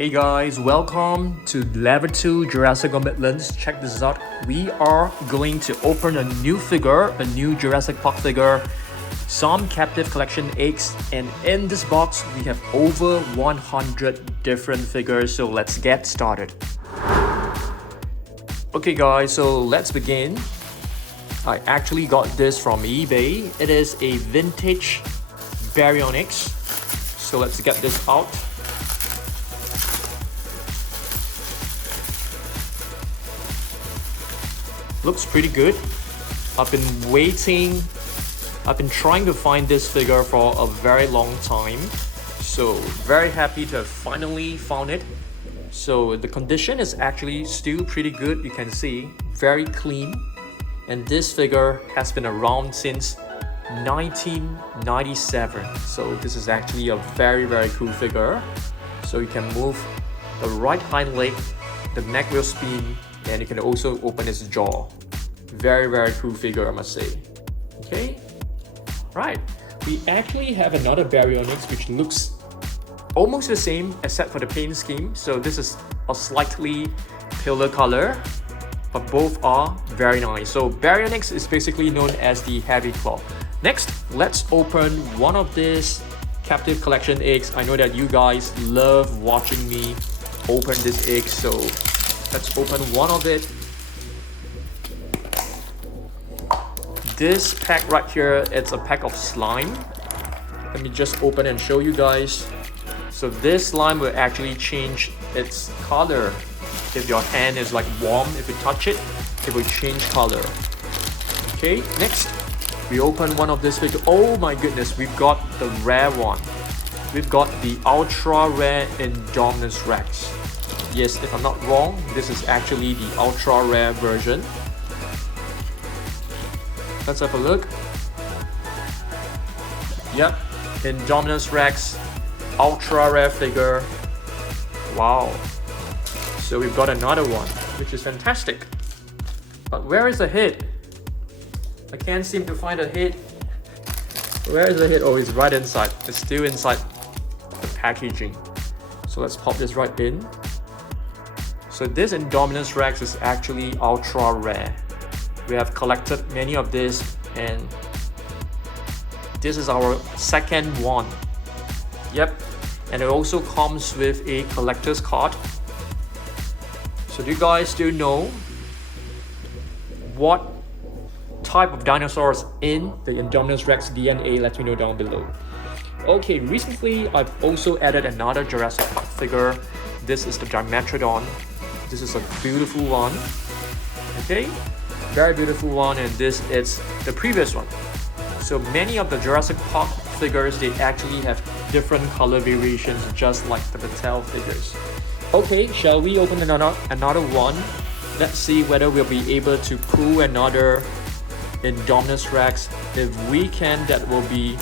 Hey guys, welcome to Level 2 Jurassic on Midlands. Check this out. We are going to open a new figure, a new Jurassic Park figure, some captive collection eggs, and in this box we have over 100 different figures, so let's get started. Okay guys, so let's begin. I actually got this from eBay. It is a vintage Baryonyx. So let's get this out. Looks pretty good. I've been trying to find this figure for a very long time. So very happy to have finally found it. So the condition is actually still pretty good. You can see, very clean. And this figure has been around since 1997. So this is actually a very cool figure. So you can move the right hind leg, the neck will spin, and you can also open its jaw. Very cool figure, I must say. Okay, right. We actually have another Baryonyx which looks almost the same except for the paint scheme. So this is a slightly paler color, but both are very nice. So Baryonyx is basically known as the heavy claw. Next, let's open one of these captive collection eggs. I know that you guys love watching me open this egg, so let's open one of it. This pack right here, it's a pack of slime. Let me just open and show you guys. So this slime will actually change its color. If your hand is like warm, if you touch it, it will change color. Okay, next we open one of this figure. Oh my goodness, we've got the rare one. We've got the ultra rare Indominus Rex. Yes, if I'm not wrong, this is actually the ultra rare version. Let's have a look. Yep, Indominus Rex, ultra rare figure. Wow. So we've got another one, which is fantastic. But where is the head? I can't seem to find a head. Where is the head? Oh, it's right inside. It's still inside the packaging. So let's pop this right in. So this Indominus Rex is actually ultra rare. We have collected many of this, and this is our second one. Yep, and it also comes with a collector's card. So do you guys still know what type of dinosaurs in the Indominus Rex DNA? Let me know down below. Okay, recently I've also added another Jurassic Park figure. This is the Dimetrodon. This is a beautiful one. Okay, very beautiful one, and this is the previous one. So many of the Jurassic Park figures, they actually have different color variations, just like the Mattel figures. Okay, shall we open another one? Let's see whether we'll be able to pull another Indominus Rex. If we can, that will be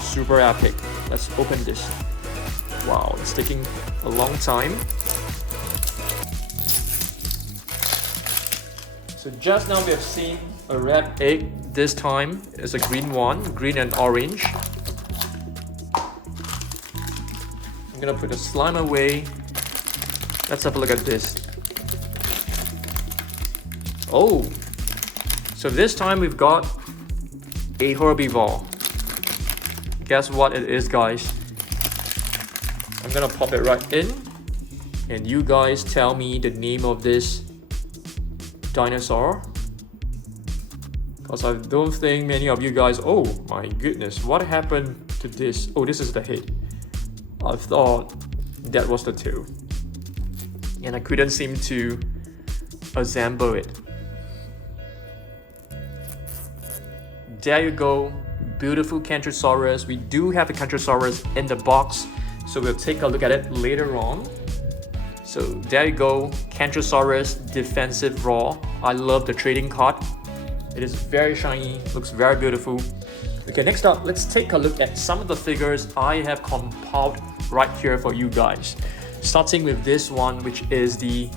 super epic. Let's open this. Wow, it's taking a long time. So just now we have seen a red egg. This time it's a green one, green and orange. I'm gonna put the slime away. Let's have a look at this. Oh, so this time we've got a herbivore. Guess what it is, guys? I'm gonna pop it right in, and you guys tell me the name of this dinosaur, because I don't think many of you guys. Oh my goodness, what happened to this? Oh, this is the head. I thought that was the tail, and I couldn't seem to assemble it. There you go, beautiful Ceratosaurus. We do have a Ceratosaurus in the box, so we'll take a look at it later on. So there you go, Ceratosaurus defensive raw. I love the trading card. It is very shiny, looks very beautiful. Okay, next up, let's take a look at some of the figures I have compiled right here for you guys. Starting with this one, which is the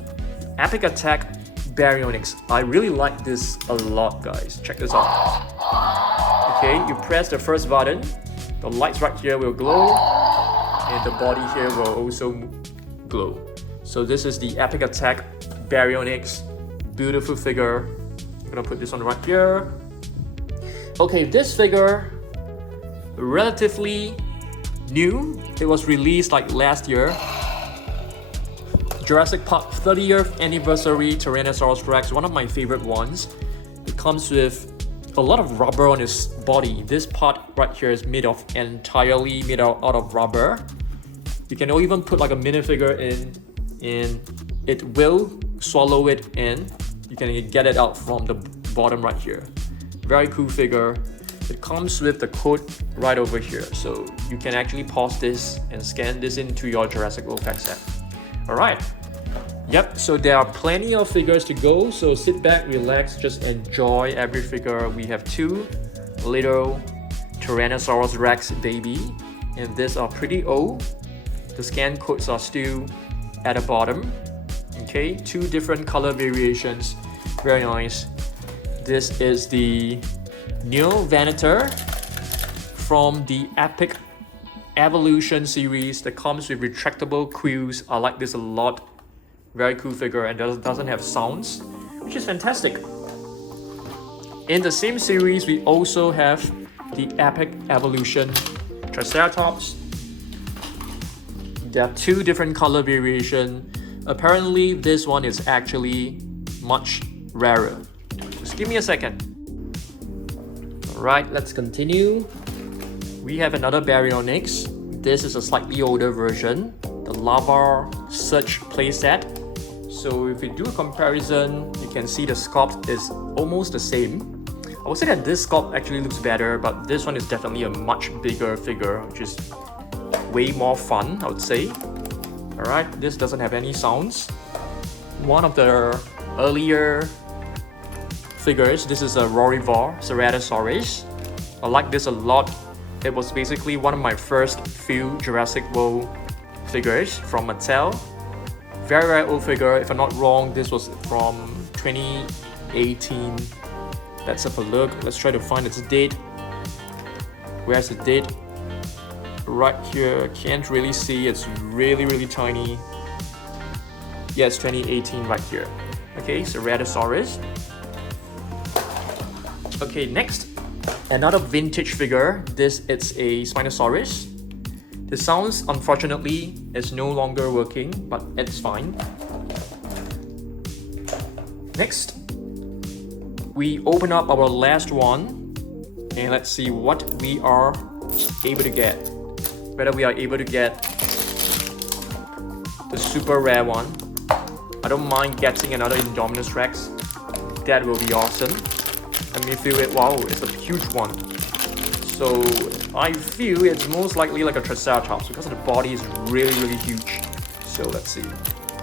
Epic Attack Baryonyx. I really like this a lot, guys. Check this out. Okay, you press the first button, the lights right here will glow, and the body here will also glow. So this is the Epic Attack Baryonyx, beautiful figure. I'm gonna put this on right here. Okay, this figure, relatively new. It was released like last year. Jurassic Park 30th anniversary Tyrannosaurus Rex, one of my favorite ones. It comes with a lot of rubber on its body. This part right here is entirely made out of rubber. You can even put like a minifigure in, and it will swallow it in. You can get it out from the bottom right here. Very cool figure. It comes with the code right over here, so you can actually pause this and scan this into your Jurassic World Pack set. Alright. Yep, so there are plenty of figures to go, so sit back, relax, just enjoy every figure. We have two little Tyrannosaurus Rex baby, and these are pretty old. The scan codes are still at the bottom. Okay, two different color variations, very nice. This is the Neo Venator from the Epic Evolution series that comes with retractable quills. I like this a lot. Very cool figure, and doesn't have sounds, which is fantastic. In the same series, we also have the Epic Evolution Triceratops. There are two different color variation. Apparently, this one is actually much rarer. Just give me a second. Alright, let's continue. We have another Baryonyx. This is a slightly older version, the Lava Search playset. So if we do a comparison, you can see the sculpt is almost the same. I would say that this sculpt actually looks better, but this one is definitely a much bigger figure, which is way more fun, I would say. Alright, this doesn't have any sounds. One of the earlier figures, this is a Rorivore Ceratosaurus. I like this a lot. It was basically one of my first few Jurassic World figures from Mattel. Very old figure. If I'm not wrong, this was from 2018. Let's have a look. Let's try to find its date. Where's the date? Right here. Can't really see. It's really tiny. Yeah, it's 2018 right here. Okay, Ceratosaurus. Okay, next, another vintage figure. This is a Spinosaurus. The sounds, unfortunately, is no longer working, but it's fine. Next, we open up our last one, and let's see what we are able to get. Whether we are able to get the super rare one. I don't mind getting another Indominus Rex. That will be awesome. Let me feel it. Wow, it's a huge one. So I feel it's most likely like a Triceratops because the body is really huge. So let's see.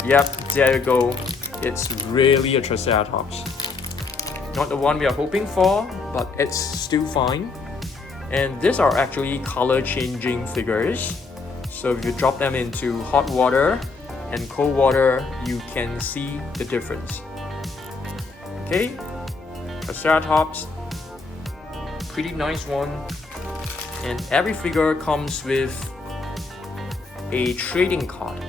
Yep, there you go. It's really a Triceratops. Not the one we are hoping for, but it's still fine. And these are actually color changing figures. So if you drop them into hot water and cold water, you can see the difference. Okay, Triceratops, pretty nice one. And every figure comes with a trading card,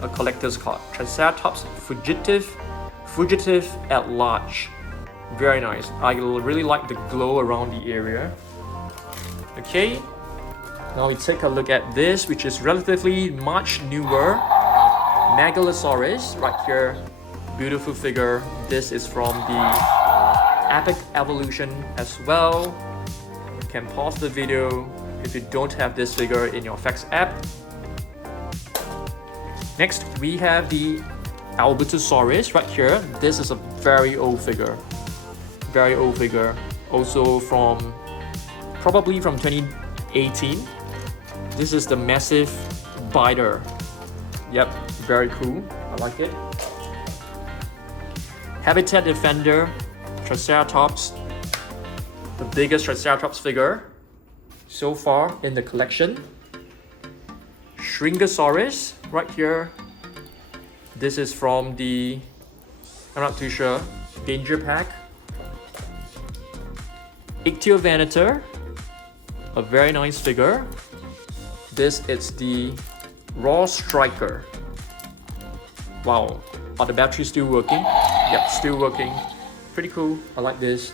a collector's card. Triceratops Fugitive at Large. Very nice. I really like the glow around the area. Okay, now we take a look at this, which is relatively much newer. Megalosaurus, right here. Beautiful figure. This is from the Epic Evolution as well. You can pause the video if you don't have this figure in your Facts app. Next, we have the Albertosaurus right here. This is a very old figure. Very old figure. Also from, probably from 2018. This is the massive biter. Yep, very cool. I like it. Habitat Defender, Triceratops. The biggest Triceratops figure so far in the collection. Shringosaurus right here. This is from the, I'm not too sure, Danger Pack. Ichthyovenator, a very nice figure. This is the Raw Striker. Wow, are the batteries still working? Yep, still working. Pretty cool, I like this.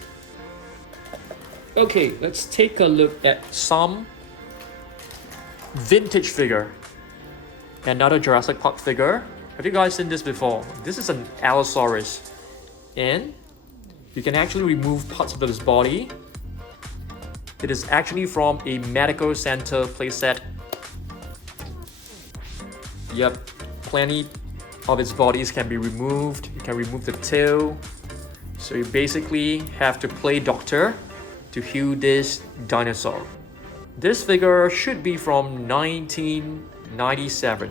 Okay, let's take a look at some vintage figure. Another Jurassic Park figure. Have you guys seen this before? This is an Allosaurus. And you can actually remove parts of this body. It is actually from a medical center playset. Yep, plenty of its bodies can be removed. You can remove the tail. So you basically have to play doctor to heal this dinosaur. This figure should be from 1997.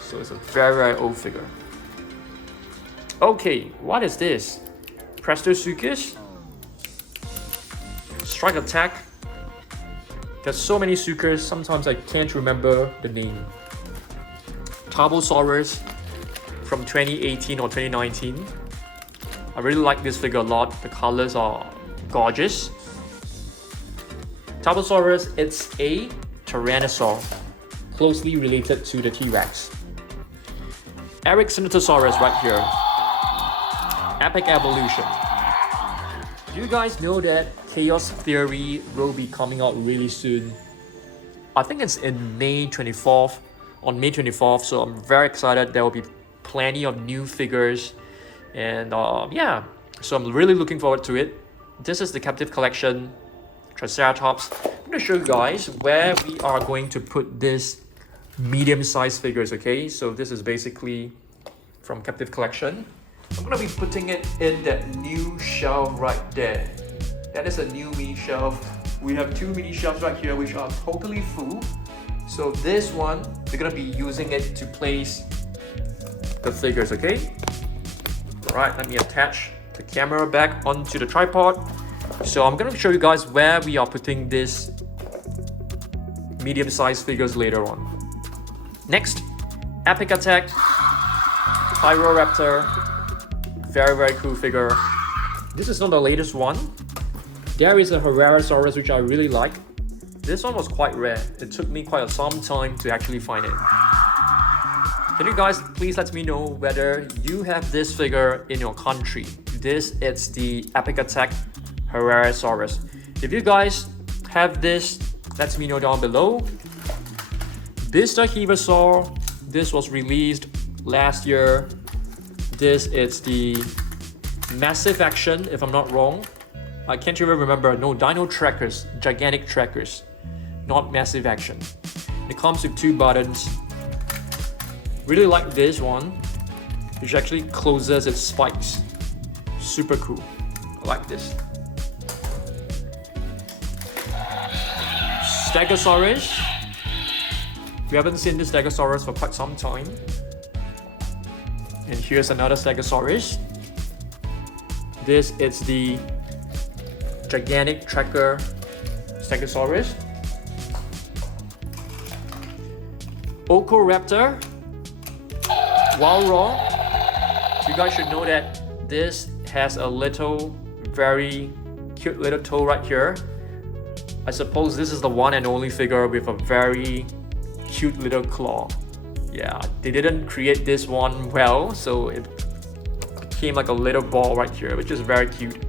So it's a very, very old figure. Okay, what is this? Prehistoric? Strike Attack. There's so many suckers, sometimes I can't remember the name. Tarbosaurus from 2018 or 2019. I really like this figure a lot. The colors are gorgeous. Tarbosaurus, it's a Tyrannosaur, closely related to the T-Rex. Ceratosaurus right here. Epic Evolution. Do you guys know that Chaos Theory will be coming out really soon? I think it's in May 24th, on May 24th, so I'm very excited. There will be plenty of new figures, and yeah, so I'm really looking forward to it. This is the captive collection, Triceratops. I'm going to show you guys where we are going to put this medium-sized figures, okay? So this is basically from captive collection. I'm going to be putting it in that new shelf right there. That is a new mini shelf. We have two mini shelves right here which are totally full. So this one, we're going to be using it to place the figures, okay? Alright, let me attach the camera back onto the tripod. So I'm going to show you guys where we are putting this medium-sized figures later on. Next, Epic Attack, Pyroraptor. Very, very cool figure. This is not the latest one. There is a Herrerasaurus which I really like. This one was quite rare. It took me quite some time to actually find it. Can you guys please let me know whether you have this figure in your country? This is the Epic Attack Herrerasaurus. If you guys have this, let me know down below. This Hevosaur, this was released last year. This is the Massive Action, if I'm not wrong. I can't even remember. No, Dino Trackers, Gigantic Trackers, not Massive Action. It comes with two buttons. Really like this one, which actually closes its spikes. Super cool. I like this. Stegosaurus. We haven't seen this Stegosaurus for quite some time. And here's another Stegosaurus. This is the Gigantic Tracker Stegosaurus. Ocoraptor. Walrus. You guys should know that this has a little, very cute little toe right here. I suppose this is the one and only figure with a very cute little claw. Yeah, they didn't create this one well, so it became like a little ball right here, which is very cute.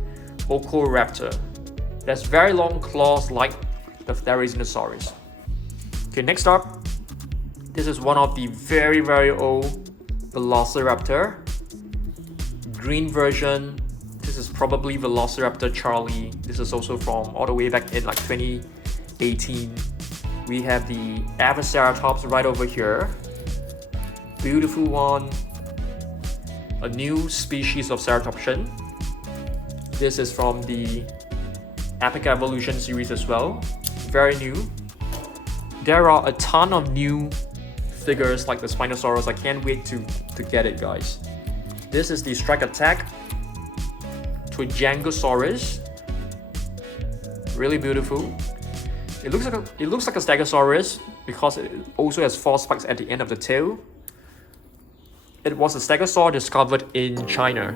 Ocoraptor. That's very long claws like the Therizinosaurus. Okay, next up, this is one of the very, very old Velociraptor. Green version. This is probably Velociraptor Charlie. This is also from all the way back in like 2018. We have the Avaceratops right over here. Beautiful one. A new species of ceratopsian. This is from the Epic Evolution series as well. Very new. There are a ton of new figures like the Spinosaurus. I can't wait to get it, guys. This is the Strike Attack Tujangosaurus. Really beautiful. It looks like a Stegosaurus because it also has 4 spikes at the end of the tail. It was a stegosaur discovered in China.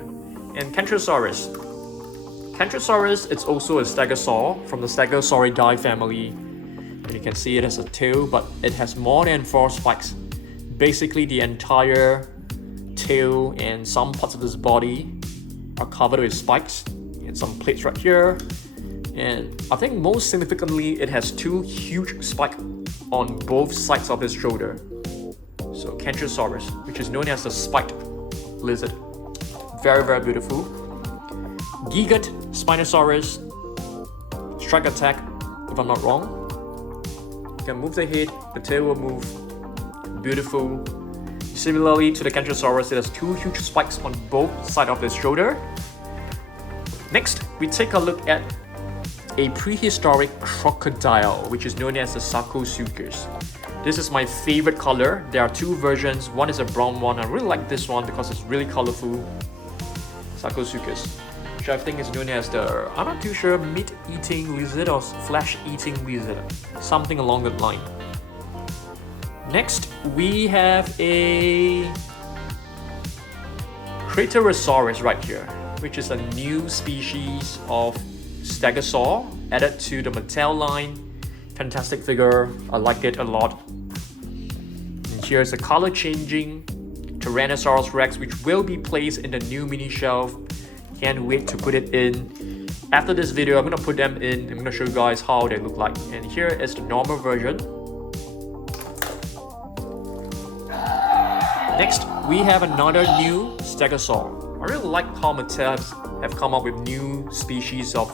And Kentrosaurus. Kentrosaurus, it's also a stegosaur from the Stegosauridae family. And you can see it has a tail, but it has more than 4 spikes. Basically, the entire tail and some parts of his body are covered with spikes and some plates right here. And I think most significantly, it has two huge spikes on both sides of his shoulder. So Colossal, which is known as the spiked lizard. Very, very beautiful. Gigant Spinosaurus, strike attack, if I'm not wrong. You can move the head, the tail will move. Beautiful. Similarly to the Colossal, it has two huge spikes on both sides of his shoulder. Next, we take a look at a prehistoric crocodile, which is known as the Sarcosuchus. This is my favorite color. There are two versions. One is a brown one. I really like this one because it's really colorful. Sarcosuchus, which I think is known as the, I'm not too sure, meat-eating lizard or flesh-eating lizard. Something along that line. Next, we have a Ceratosaurus right here, which is a new species of stegosaur added to the Mattel line. Fantastic figure, I like it a lot. And here's a color changing Tyrannosaurus Rex, which will be placed in the new mini shelf. Can't wait to put it in. After this video, I'm gonna put them in. I'm gonna show you guys how they look like. And here is the normal version. Next, we have another new stegosaur. I really like how Mattel have come up with new species of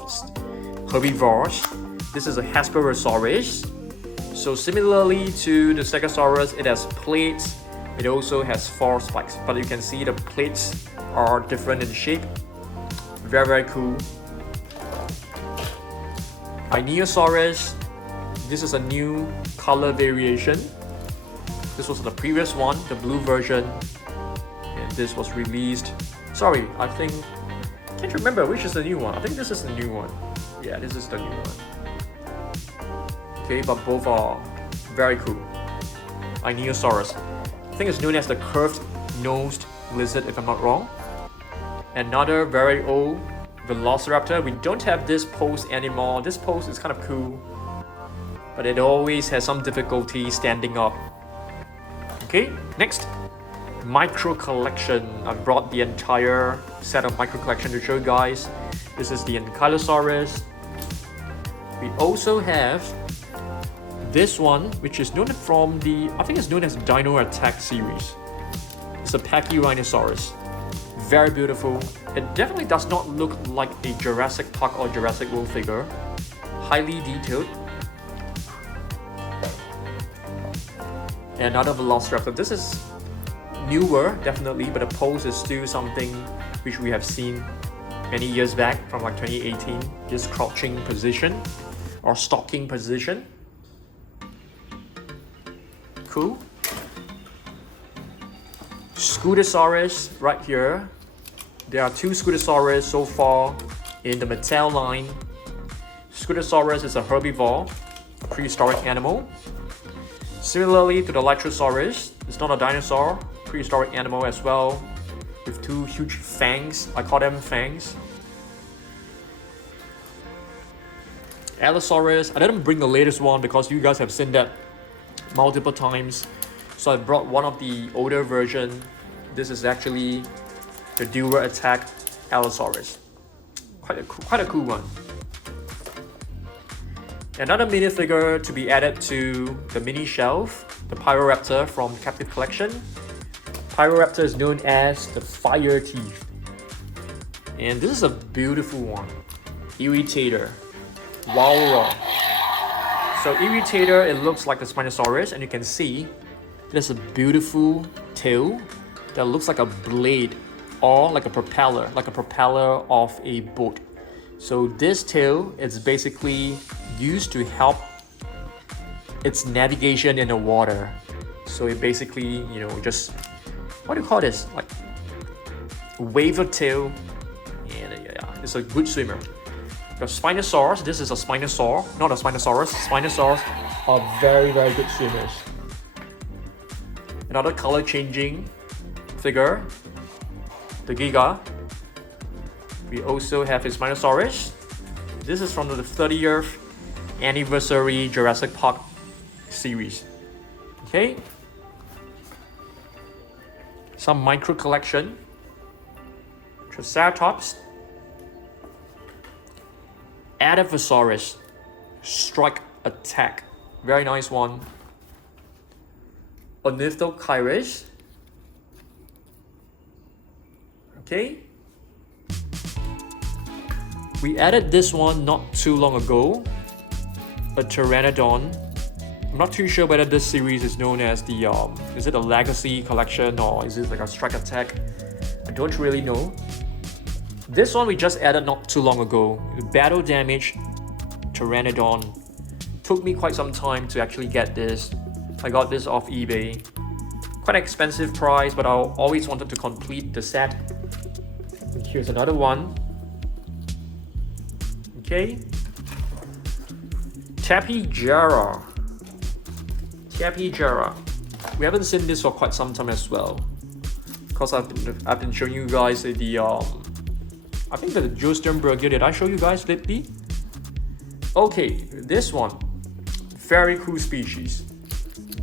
herbivores. This is a Hesperosaurus. So similarly to the Stegosaurus, it has plates. It also has 4 spikes, but you can see the plates are different in shape. Very, very cool. Baryonyx. This is a new color variation. This was the previous one, the blue version. And this was released. Sorry, I can't remember which is the new one. I think this is the new one. Yeah, this is the new one. Okay, but both are very cool. Dinosaurs. I think it's known as the curved-nosed lizard, if I'm not wrong. Another very old Velociraptor. We don't have this pose anymore. This pose is kind of cool, but it always has some difficulty standing up. Okay, next, micro collection. I brought the entire set of micro collection to show you guys. This is the Ankylosaurus. We also have this one, which is known from the, I think it's known as Dino Attack series. It's a Pachyrhinosaurus. Very beautiful. It definitely does not look like a Jurassic Park or Jurassic World figure. Highly detailed. And another Velociraptor. This is newer, definitely, but the pose is still something which we have seen many years back from like 2018. This crouching position or stalking position. Cool. Scootosaurus right here. There are 2 Scootosaurus so far in the Mattel line. Scootosaurus is a herbivore, prehistoric animal. Similarly to the Lytrosaurus, it's not a dinosaur, prehistoric animal as well, with 2 huge fangs. I call them fangs. Allosaurus. I didn't bring the latest one because you guys have seen that multiple times. So I brought one of the older version. This is actually the Dual Attack Allosaurus. Quite a cool one. Another minifigure to be added to the mini shelf, the Pyroraptor from Captive Collection. Pyroraptor is known as the Fire Teeth. And this is a beautiful one. Irritator. Walrus. So Irritator, it looks like the Spinosaurus, and you can see there's a beautiful tail that looks like a blade or like a propeller of a boat. So this tail is basically used to help its navigation in the water. So it basically, you know, just, what do you call this? Like wave a tail, and yeah, it's a good swimmer. The Spinosaurus, this is a Spinosaur, not a Spinosaurus. Spinosaurs are very, very good swimmers. Another color changing figure, the Giga. We also have his Spinosaurus. This is from the 30th anniversary Jurassic Park series. Okay. Some micro collection. Triceratops. Guaibasaurus. Strike Attack. Very nice one. Ornithocheirus. Okay. We added this one not too long ago. A Pteranodon. I'm not too sure whether this series is known as the is it a legacy collection or is it like a strike attack? I don't really know. This one we just added not too long ago. Battle damage Pteranodon. Took me quite some time to actually get this. I got this off eBay. Quite an expensive price, but I always wanted to complete the set. Here's another one. Okay. Tapijara. We haven't seen this for quite some time as well. Because I've been showing you guys the I think the Joestemberger. Did I show you guys lately? Okay, this one. Very cool species.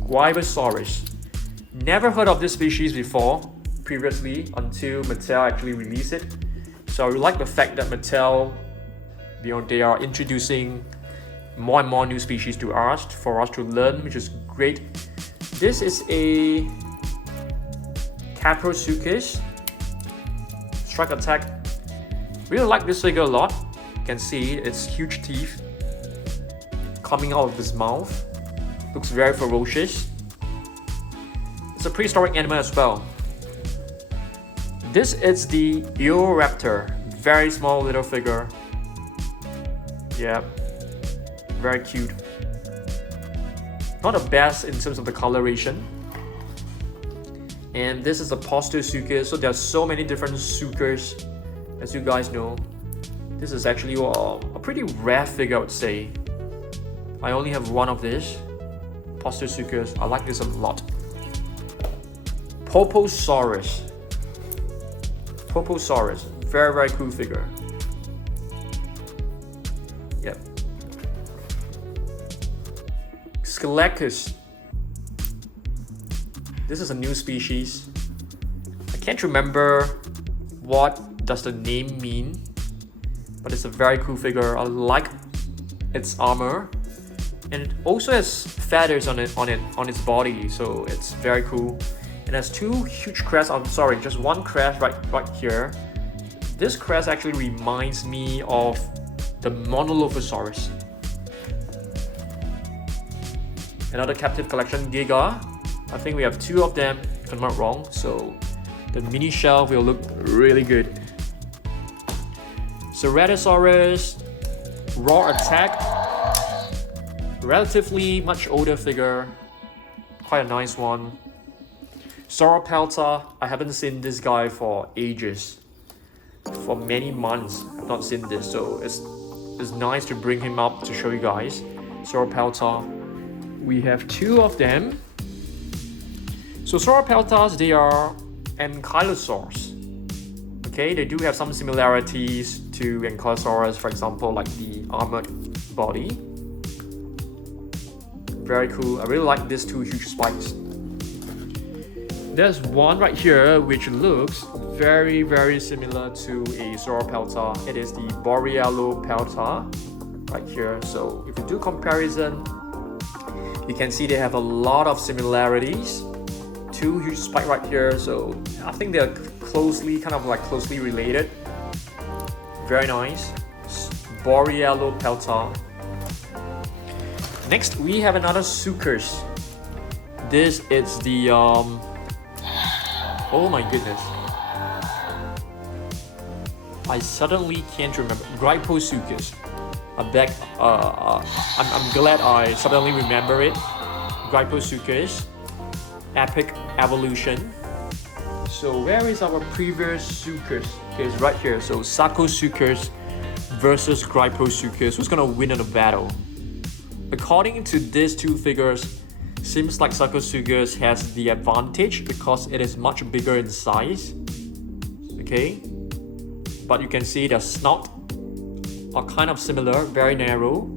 Guaibasaurus. Never heard of this species before previously until Mattel actually released it. So I like the fact that Mattel, they are introducing more and more new species to us for us to learn, which is great. This is a Caprosuchus. Strike attack. Really like this figure a lot. You can see its huge teeth coming out of his mouth. Looks very ferocious. It's a prehistoric animal as well. This is the Eoraptor. Very small little figure. Yeah, very cute. Not the best in terms of the coloration. And this is a Postosuchus. So there's so many different suchus, as you guys know. This is actually a pretty rare figure, I would say. I only have one of this. Postosuchus. I like this a lot. Poposaurus. Very, very cool figure. Yep. Skelecus. This is a new species. I can't remember what does the name mean, but it's a very cool figure. I like its armor, and it also has feathers on its body, so it's very cool. It has two huge crests. I'm sorry, just one crest right here. This crest actually reminds me of the Monolophosaurus. Another captive collection, Giga. I think we have two of them, if I'm not wrong. So the mini shelf will look really good. Ceratosaurus, Raw Attack. Relatively much older figure. Quite a nice one. Sauropelta. I haven't seen this guy for ages. For many months, I've not seen this. So it's nice to bring him up to show you guys. Sauropelta. We have two of them. So Sauropeltas, they are ankylosaurs. Okay, they do have some similarities to Ankylosaurus, for example, like the armored body. Very cool. I really like these two huge spikes. There's one right here which looks very, very similar to a Sauropelta. It is the Baryonyx right here. So if you do comparison, you can see they have a lot of similarities. Two huge spikes right here, so I think they're closely related. Very nice. Baryonyx. Next, we have another Suchus. This is the oh my goodness. I suddenly can't remember. Guaibasaurus. I'm glad I suddenly remember it. Guaibasaurus. Epic Evolution. So where is our previous Suchus? Okay, it's right here. So Sarcosuchus versus Guaibasaurus. Who's gonna win in a battle? According to these two figures, seems like Sarcosuchus has the advantage because it is much bigger in size. Okay, but you can see the snout are kind of similar, very narrow.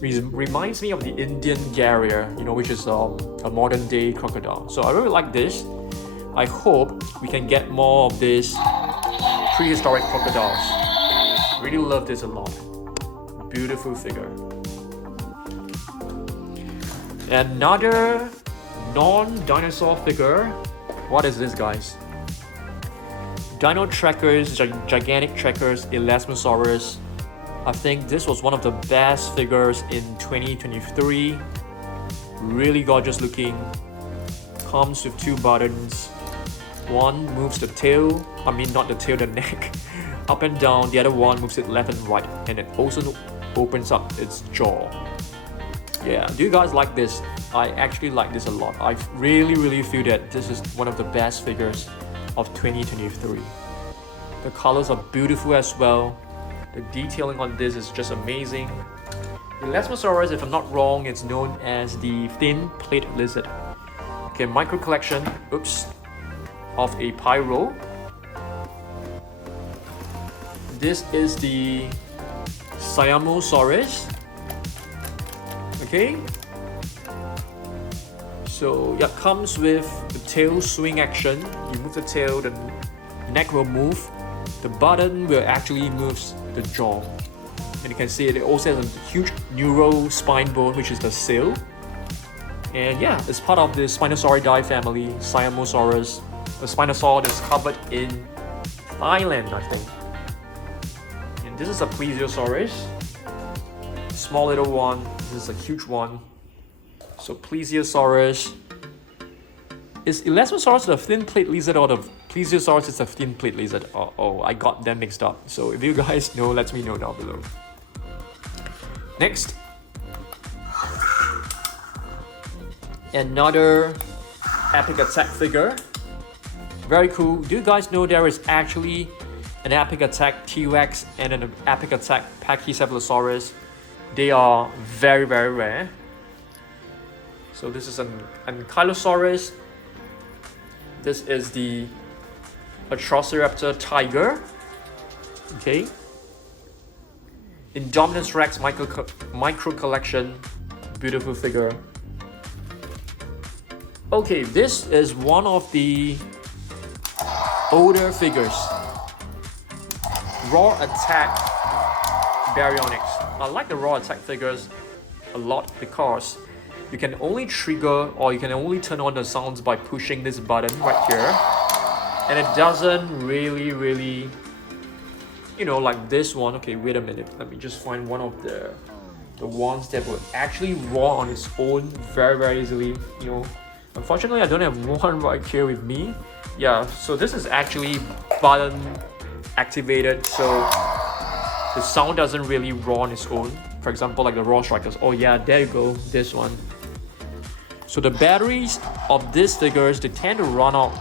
Reminds me of the Indian Gharial, which is a modern day crocodile. So I really like this. I hope we can get more of these prehistoric crocodiles. Really love this a lot. Beautiful figure. Another non-dinosaur figure. What is this, guys? Dino Trackers, Gigantic Trackers, Elasmosaurus. I think this was one of the best figures in 2023. Really gorgeous looking. Comes with two buttons. One moves the tail, not the tail, the neck, up and down. The other one moves it left and right, and it also opens up its jaw. Yeah, do you guys like this? I actually like this a lot. I really feel that this is one of the best figures of 2023. The colors are beautiful as well. The detailing on this is just amazing. Elasmosaurus, if I'm not wrong, it's known as the thin plate lizard. Okay, micro collection, of a pyro. This is the Ceratosaurus. Okay. So yeah, comes with the tail swing action. You move the tail, the neck will move. The button will actually move the jaw. And you can see it also has a huge neural spine bone, which is the sail. And yeah, it's part of the Spinosauridae family, Ceratosaurus. The Spinosaur is covered in Thailand, I think. And this is a Plesiosaurus. Small little one. This is a huge one. So Plesiosaurus. Is Elasmosaurus the thin plate lizard or the Plesiosaurus is a thin plate lizard? Oh, I got them mixed up. So if you guys know, let me know down below. Next. Another Epic Attack figure. Very cool. Do you guys know there is actually an Epic Attack T-Rex and an Epic Attack Pachycephalosaurus? They are very rare. So this is an Ankylosaurus. This is the Atrociraptor tiger. Okay. Indominus Rex micro collection. Beautiful figure. Okay, this is one of the older figures. Raw Attack Baryonyx. I like the Raw Attack figures a lot because you can only trigger or you can only turn on the sounds by pushing this button right here. And it doesn't really, like this one. Okay, wait a minute. Let me just find one of the ones that would actually roar on its own very easily, Unfortunately, I don't have one right here with me. Yeah, so this is actually button activated, so the sound doesn't really roar on its own. For example, like the Raw Strikers. Oh yeah, there you go, this one. So the batteries of these figures, they tend to run out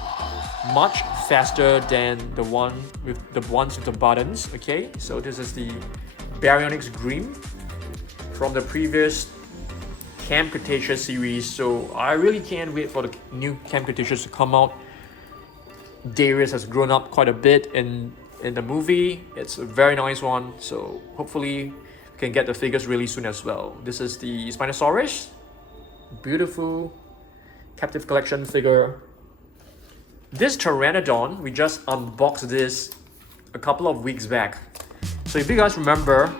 much faster than the ones with the buttons. Okay, so this is the Baryonyx Green from the previous Camp Cretaceous series. So I really can't wait for the new Camp Cretaceous to come out. Darius has grown up quite a bit in the movie. It's a very nice one. So hopefully we can get the figures really soon as well. This is the Spinosaurus. Beautiful captive collection figure. This Pteranodon, we just unboxed this a couple of weeks back. So if you guys remember,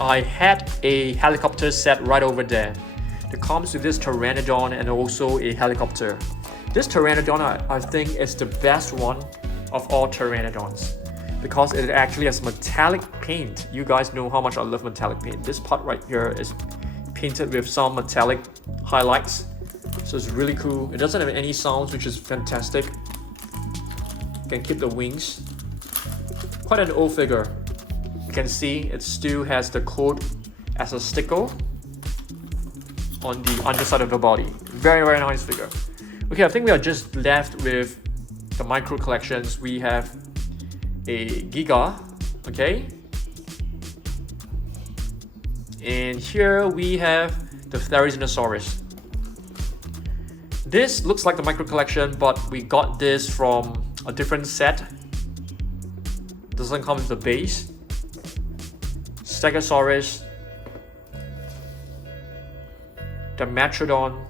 I had a helicopter set right over there. It comes with this Pteranodon and also a helicopter. This Pteranodon, I think, is the best one of all Pteranodons because it actually has metallic paint. You guys know how much I love metallic paint. This part right here is painted with some metallic highlights. So it's really cool. It doesn't have any sounds, which is fantastic. You can keep the wings. Quite an old figure. You can see it still has the code as a sticker on the underside of the body. Very nice figure. Okay, I think we are just left with the micro collections. We have a Giga, okay? And here we have the Therizinosaurus. This looks like the micro collection, but we got this from a different set. Doesn't come with the base. Stegosaurus. The Dimetrodon.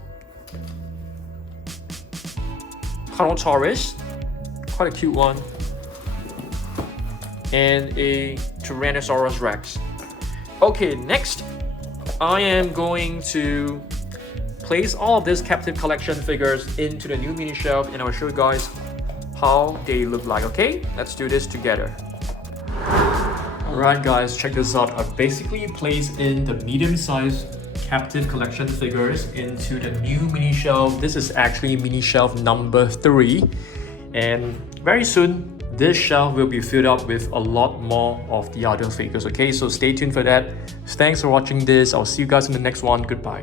Colossal, quite a cute one, and a Tyrannosaurus Rex. Okay, next I am going to place all of these captive collection figures into the new mini shelf, and I'll show you guys how they look like. Okay, let's do this together. Alright guys, check this out. I've basically placed in the medium-sized captive collection figures into the new mini shelf. This is actually mini shelf number 3, and very soon this shelf will be filled up with a lot more of the other figures. Okay, so stay tuned for that. Thanks for watching this. I'll see you guys in the next one. Goodbye.